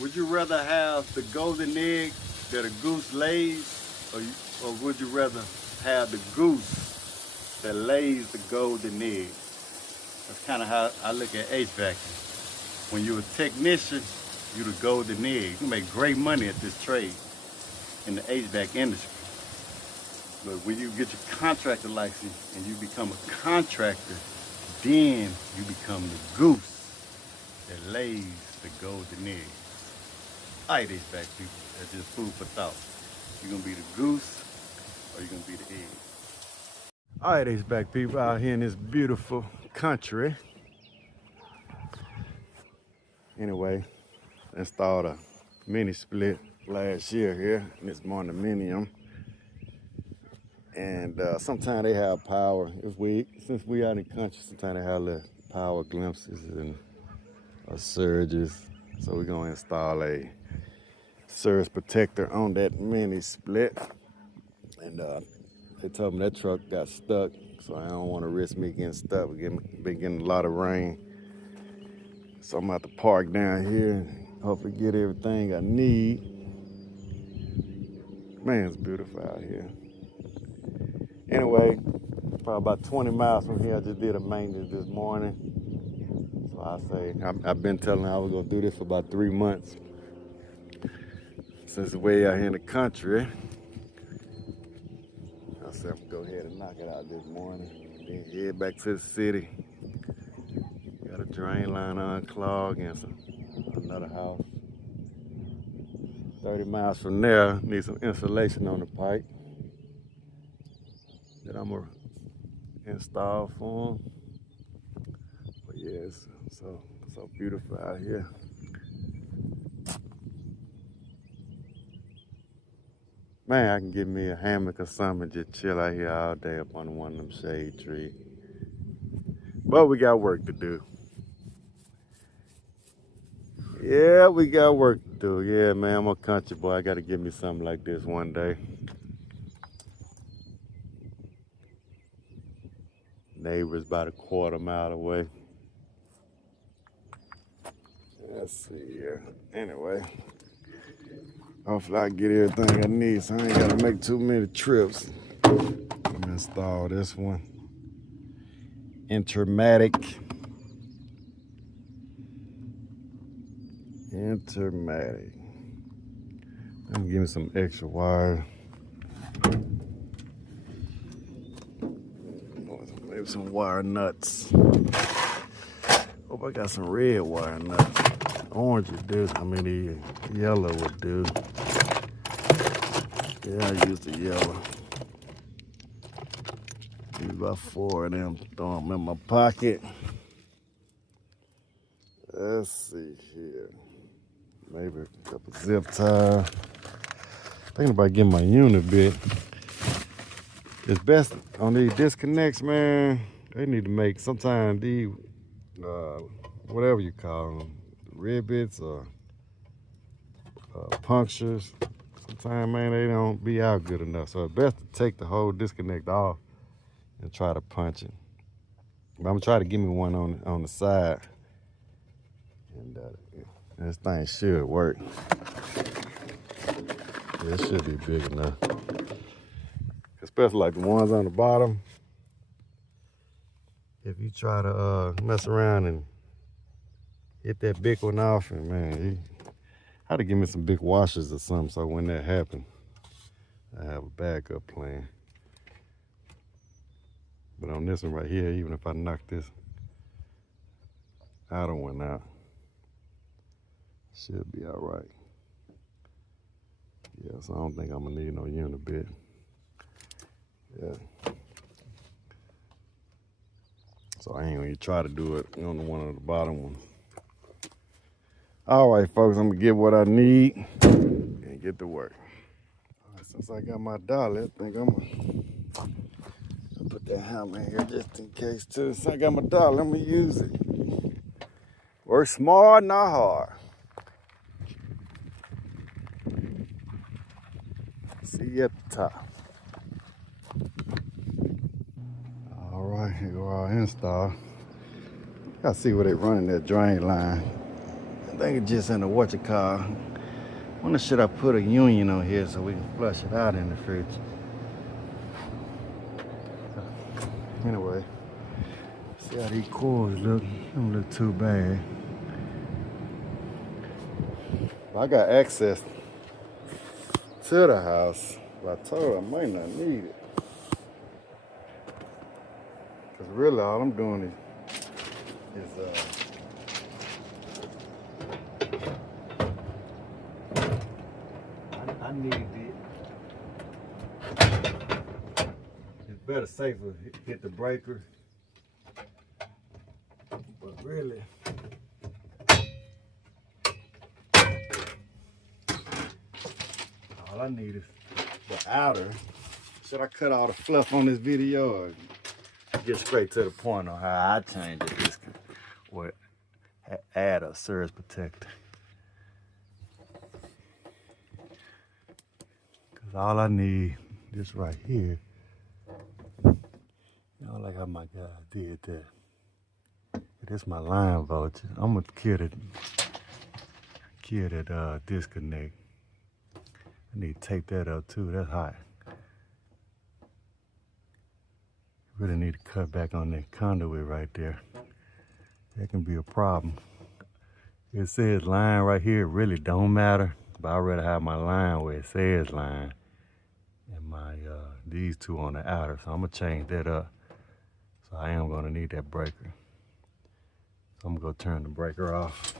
Would you rather have the golden egg that a goose lays, or would you rather have the goose that lays the golden egg? That's kind of how I look at HVAC. When you're a technician, you're the golden egg. You make great money at this trade in the HVAC industry. But when you get your contractor license and you become a contractor, then you become the goose that lays the golden egg. All right, HVAC people, that's just food for thought. You're gonna be the goose or you're gonna be the egg. All right, HVAC people out here in this beautiful country. Anyway, installed a mini split last year here in this Multimeters. And sometimes they have power. It's weak. Since we out in the country, sometimes they have little power glimpses and surges. So we're gonna install a surge protector on that mini split. And they told me that truck got stuck, so I don't want to risk me getting stuck. We've been getting a lot of rain. So I'm about to park down here and hopefully get everything I need. Man, it's beautiful out here. Anyway, probably about 20 miles from here, I just did a maintenance this morning. So I say, I've been telling her I was gonna do this for about 3 months. Since it's way out here in the country, I said I'm gonna go ahead and knock it out this morning. Then head back to the city. Got a drain line unclogged and another house. 30 miles from there, need some insulation on the pipe that I'm gonna install for them. But yeah, it's so beautiful out here. Man, I can get me a hammock or something and just chill out here all day up under one of them shade trees. But we got work to do. Yeah, we got work to do. Yeah, man, I'm a country boy. I gotta get me something like this one day. Neighbors about a quarter mile away. Let's see here. Anyway, hopefully I get everything I need so I ain't gotta make too many trips. I'm gonna install this one. Intermatic. Let me give me some extra wire. Maybe some wire nuts. Hope I got some red wire nuts. Orange would do. I mean, the yellow would do. Yeah, I use the yellow. Use about 4 of them. Throw them in my pocket. Let's see here. Maybe a couple zip ties. Thinking about getting my unit bit. It's best on these disconnects, man. They need to make sometimes these, whatever you call them, rivets or punctures. Sometimes, man, they don't be out good enough. So it's best to take the whole disconnect off and try to punch it. But I'm gonna try to give me one on the side. And this thing should work. Yeah, it should be big enough. Especially like the ones on the bottom. If you try to mess around and hit that big one off, and man, you had to give me some big washers or something so when that happens, I have a backup plan. But on this one right here, even if I knock this outer one out, should be all right. Yeah, so I don't think I'm gonna need no unibit. Yeah. So I ain't gonna try to do it on the one on the bottom one. All right, folks, I'm gonna get what I need and get to work. All right, since I got my dollar, I think I'm gonna put that hammer in here just in case too. Since I got my dollar, I'm gonna use it. Work smart, not hard. See you at the top. All right, here go our install. Gotta see where they running that drain line. I think it's just in the whatchamacallit. Wonder should I put a union on here so we can flush it out in the fridge. Anyway, see how these coils look. Don't look too bad. I got access to the house, but I told her I might not need it. Cause really all I'm doing is I need it. It's better safer hit the breaker. But really, all I need is the outer. Should I cut all the fluff on this video or get straight to the point on how I change it? This can, or add a surge protector. Cause all I need, this right here. You know, like how my guy did that. This my line voltage. I'm gonna kill that disconnect. I need to tape that up too. That's hot. Really need to cut back on that conduit right there. That can be a problem. It says line right here. It really don't matter, but I'd rather have my line where it says line and my these two on the outer. So I'm gonna change that up. So I am gonna need that breaker. So I'm gonna go turn the breaker off.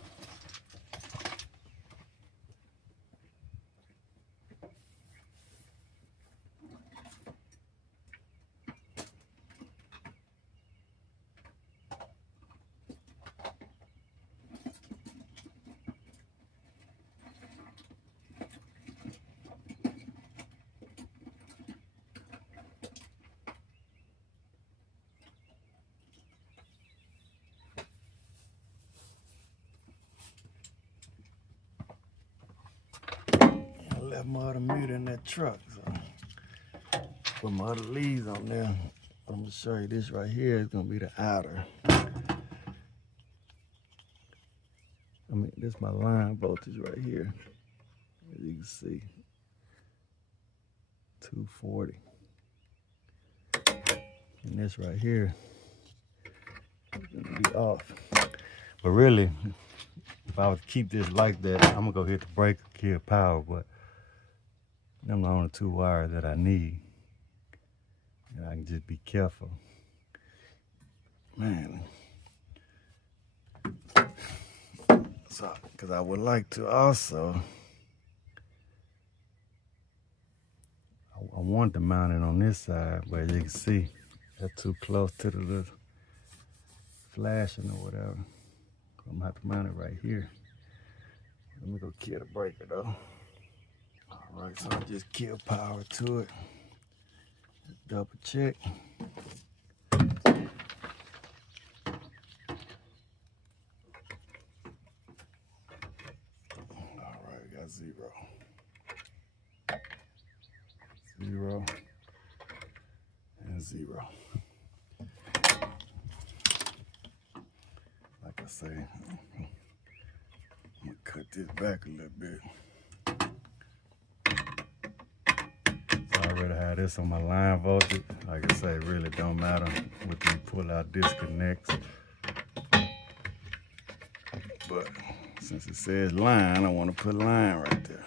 I left my other meter in that truck, so put my other leads on there. I'm gonna show you this right here is gonna be the outer. I mean, this is my line voltage right here. As you can see, 240. And this right here is gonna be off. But really, if I would keep this like that, I'm gonna go hit the breaker, kill power, but them the only two wires that I need. And I can just be careful. Man. So, cause I would like to also, I want to mount it on this side, but as you can see, that's too close to the little flashing or whatever. I'm gonna have to mount it right here. Let me go kill the breaker though. All right, so I just kill power to it. Just double check. All right, we got 0. 0 and 0. Like I say, I'm gonna cut this back a little bit. So I already had this on my line voltage. Like I say, it really don't matter what you pull out disconnects. But since it says line, I want to put line right there.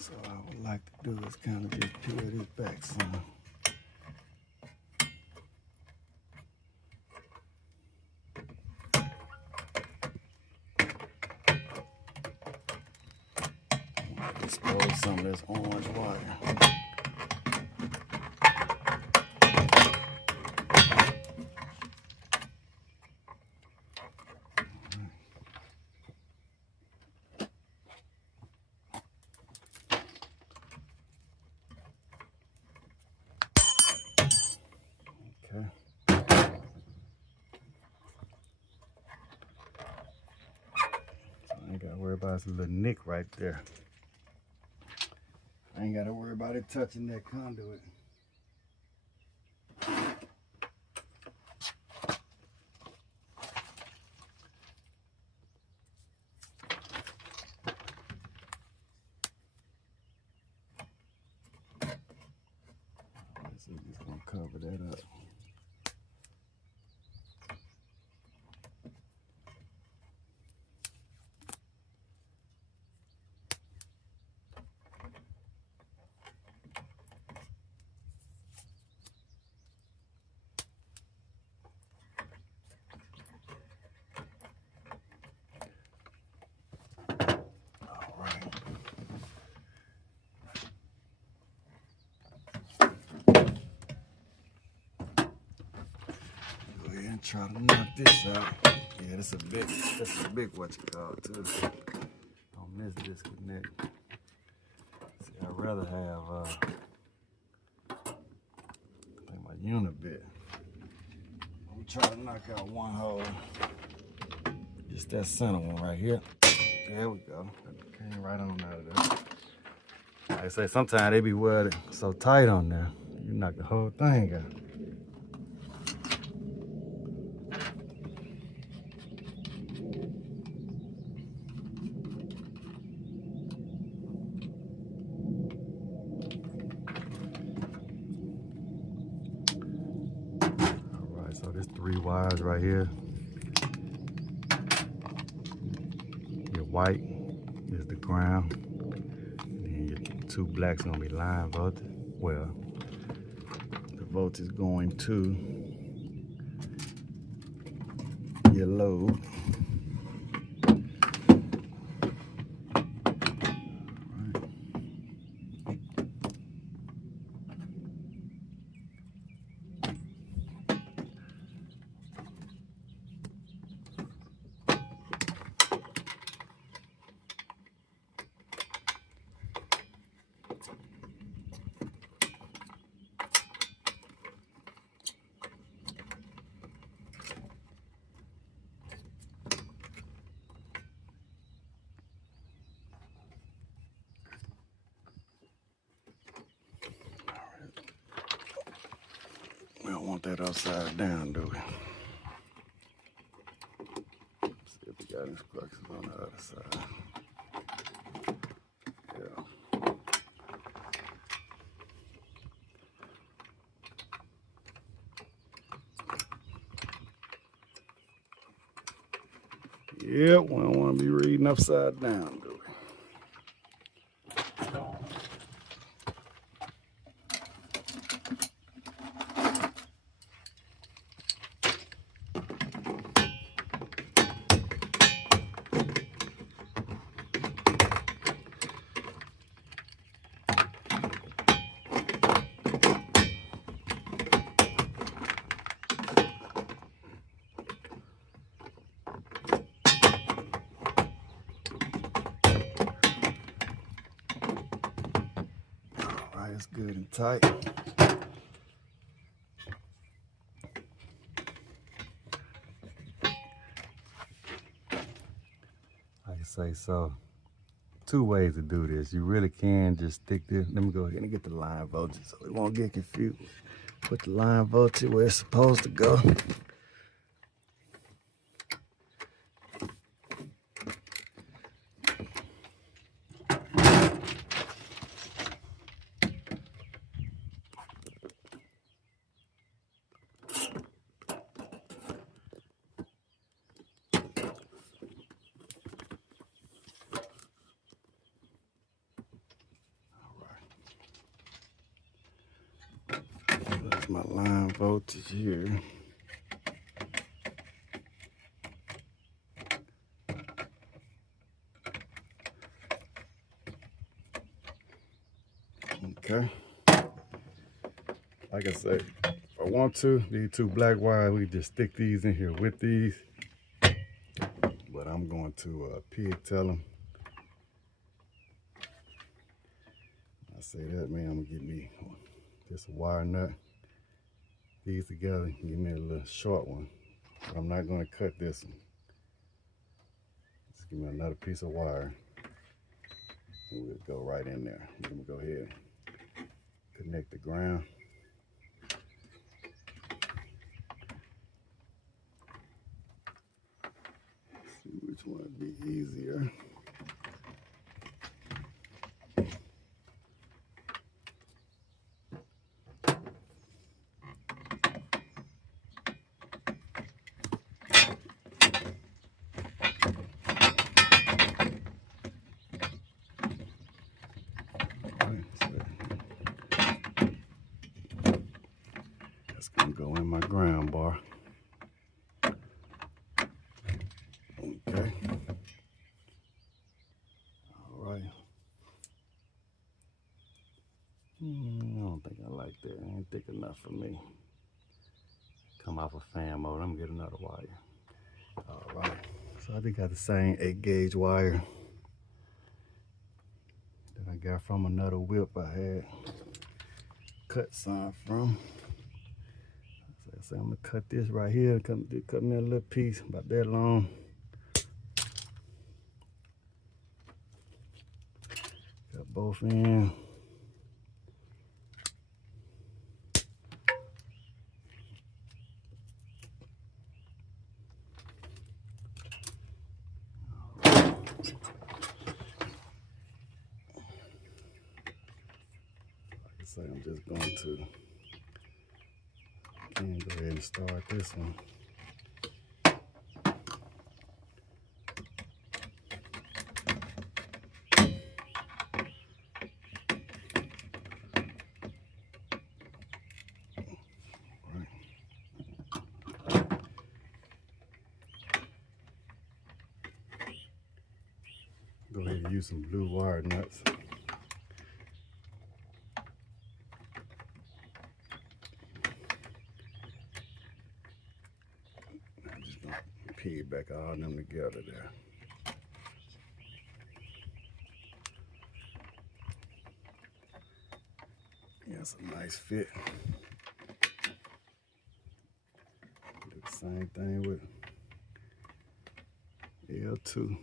So what I would like to do is kind of just peel this back some. Expose some of this orange wire. ain't gotta worry about this little nick right there. I ain't gotta worry about it touching that conduit. So we're just gonna cover that up. Try to knock this out. Yeah, that's a big what you call it too. On this disconnect. See, I'd rather have I think my unit bit. I'm trying to knock out one hole. Just that center one right here. There we go. That came right on out of there. Like I say, sometimes they be welded so tight on there, you knock the whole thing out. So there's 3 wires right here. Your white is the ground. And then your 2 blacks gonna be line voltage. Well, the voltage is going to your load. We don't want that upside down, do we? Let's see if we got instructions on the other side. Yeah. Yep, we don't want to be reading upside down, do we? It's good and tight. Like I say, so 2 ways to do this. You really can just stick this. Let me go ahead and get the line voltage so we won't get confused. Put the line voltage where it's supposed to go. That's my line voltage here. Okay. Like I said, if I want to, these 2 black wires, we just stick these in here with these. But I'm going to pigtail them. I say that, man, I'm gonna get me just a wire nut. These together, give me a little short one. But I'm not gonna cut this one. Just Just give me another piece of wire. And we'll go right in there. Let me go ahead and connect the ground. See which one would be easier. That's gonna go in my ground bar. Okay. All right. I don't think I like that. It ain't thick enough for me. Come off of fan mode. I'm gonna get another wire. All right. So I think I got the same 8 gauge wire that I got from another whip I had cut some from. So I'm gonna cut this right here. Cut me a little piece about that long. Got both ends. So I'm just going to go ahead and start this one. Go ahead and use some blue wire nuts. I'm just gonna piggyback all them together there. Yeah, it's a nice fit. Do the same thing with L2.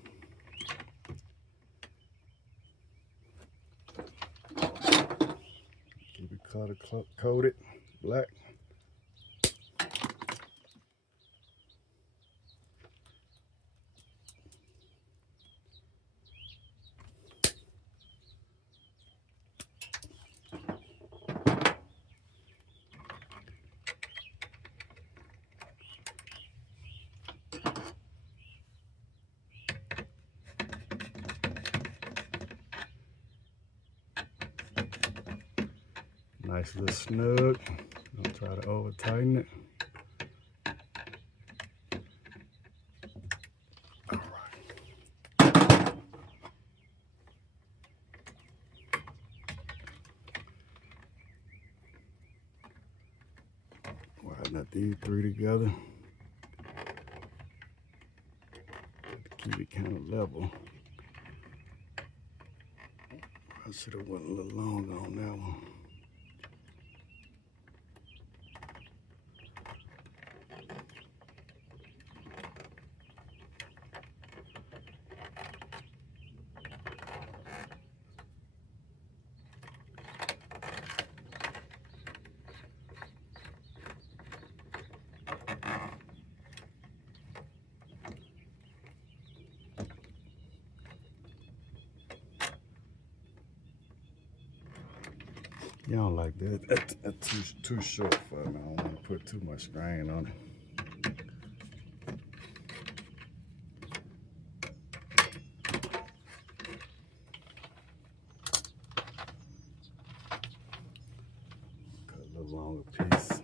Keep it color coded, black. Nice little snug. Don't try to over tighten it. All right. Wiring up these 3 together. Keep it kind of level. I should have went a little longer on that one. You don't like that. That's too short for me. I don't want to put too much strain on it. Cut a little longer piece.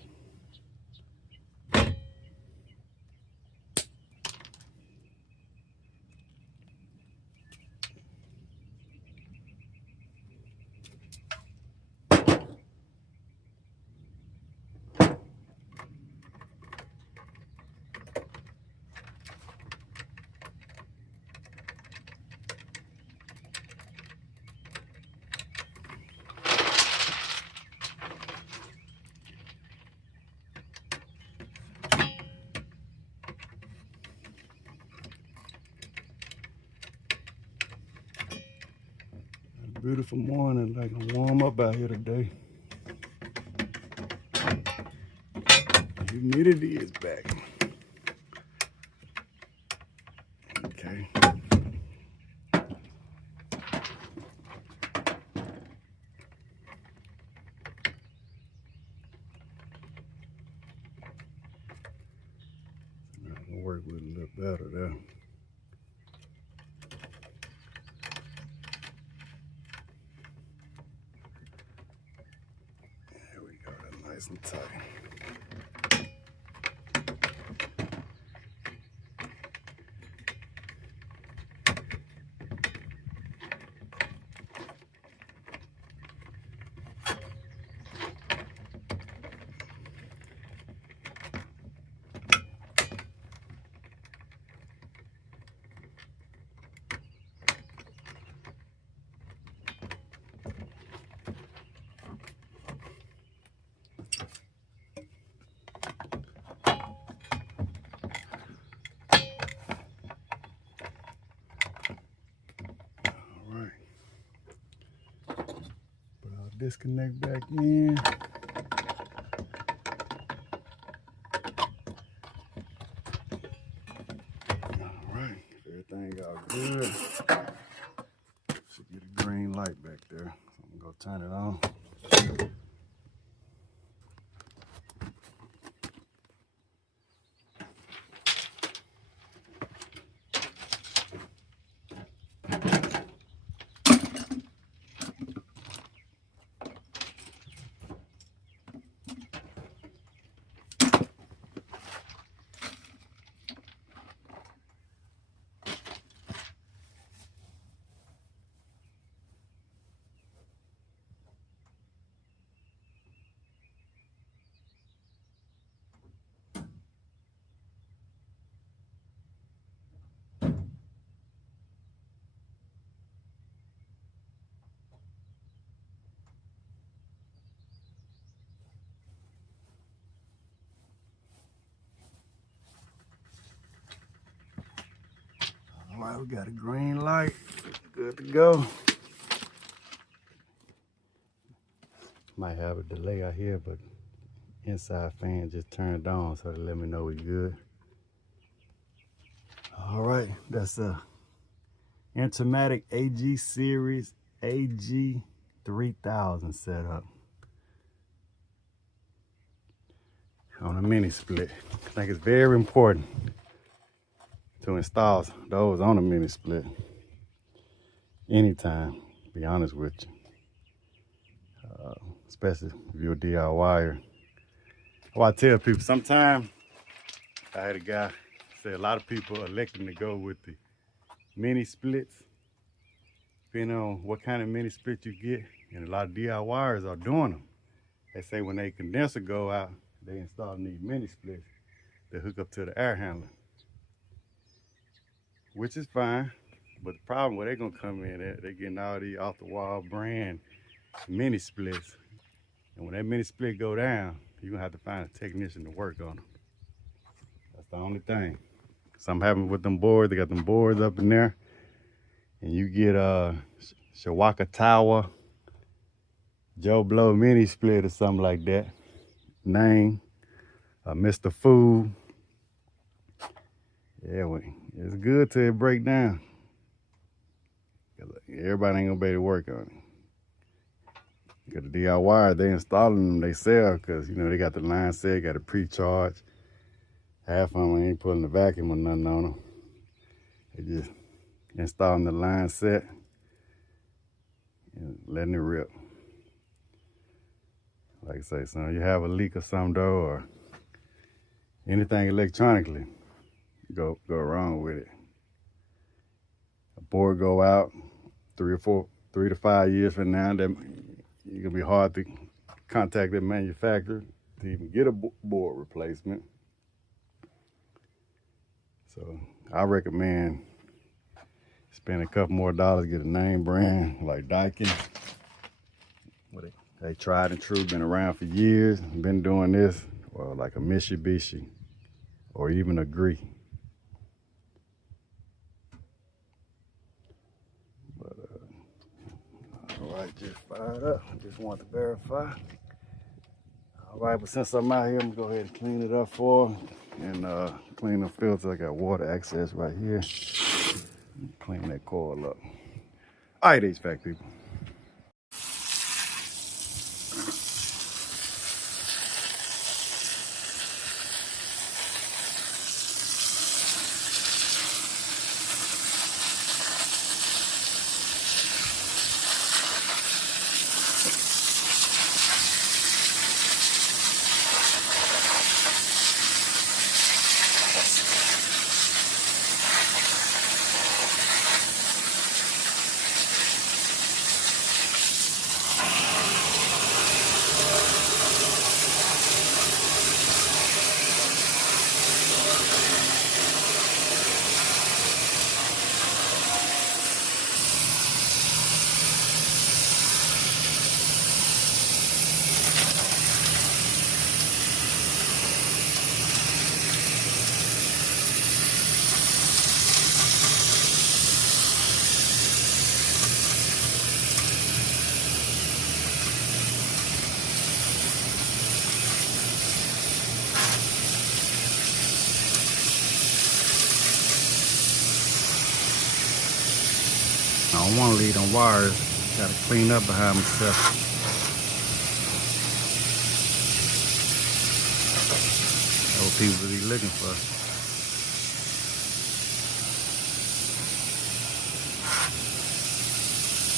Beautiful morning, like a warm up out here today. Humidity is back. Okay. I'll work with it a little better there. There we go, that's nice and tight. Disconnect back in. All right, everything got good. Should get a green light back there. So I'm gonna go turn it on. All right, we got a green light. Good to go. Might have a delay out here, but inside fan just turned on, so they let me know we good. All right, that's a Intermatic AG Series AG 3000 setup on a mini split. I think it's very important to install those on a mini split anytime, to be honest with you. Especially if you're a DIYer. Well, I tell people, sometimes I had a guy say a lot of people electing to go with the mini splits, depending on what kind of mini split you get, and a lot of DIYers are doing them. They say when they condenser go out, they installing these mini splits, they hook up to the air handler, which is fine. But the problem where they're gonna come in at, they're getting all these off the wall brand mini splits. And when that mini split go down, you're gonna have to find a technician to work on them. That's the only thing. Something happened with them boards. They got them boards up in there. And you get a Shawaka Tower, Joe Blow mini split or something like that. Name, Mr. Food. Yeah, it's good till it break down. Everybody ain't gonna be able to work on it. Because the DIY, they installing them themselves because, you know, they got the line set, got a pre-charge. Half of them ain't putting the vacuum or nothing on them. They just installing the line set and letting it rip. Like I say, son, you have a leak or something though, or anything electronically, go wrong with it. A board go out 3 to 5 years from now, that it's gonna be hard to contact that manufacturer to even get a board replacement. So I recommend spend a couple more dollars, get a name brand like Daikin. They tried and true, been around for years, been doing this, or like a Mitsubishi, or even a Gree. But light just fired up. Just want to verify. All right, but since I'm out here, I'm gonna go ahead and clean it up for her and clean the filter. I got water access right here. Clean that coil up. All right, HVAC people. I don't want to leave them wires. Got to clean up behind myself. That's what people be looking for.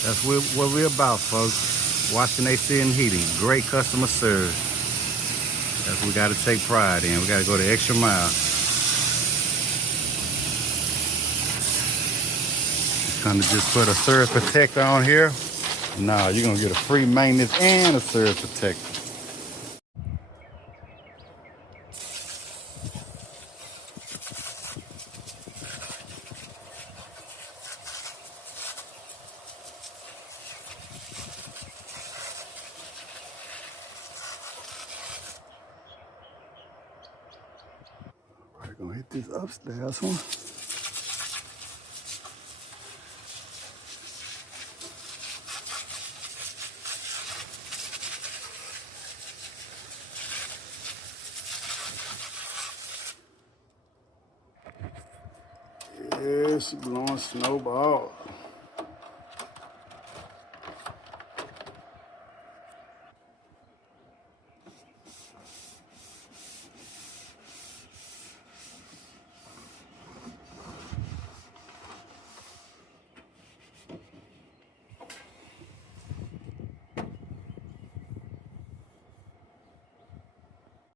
That's what we're about, folks. Washing AC and heating. Great customer service. That's what we got to take pride in. We got to go the extra mile. Kind of just put a surge protector on here. Nah, you're gonna get a free maintenance and a surge protector. We're gonna hit this upstairs one. Yeah, she blowing snowball.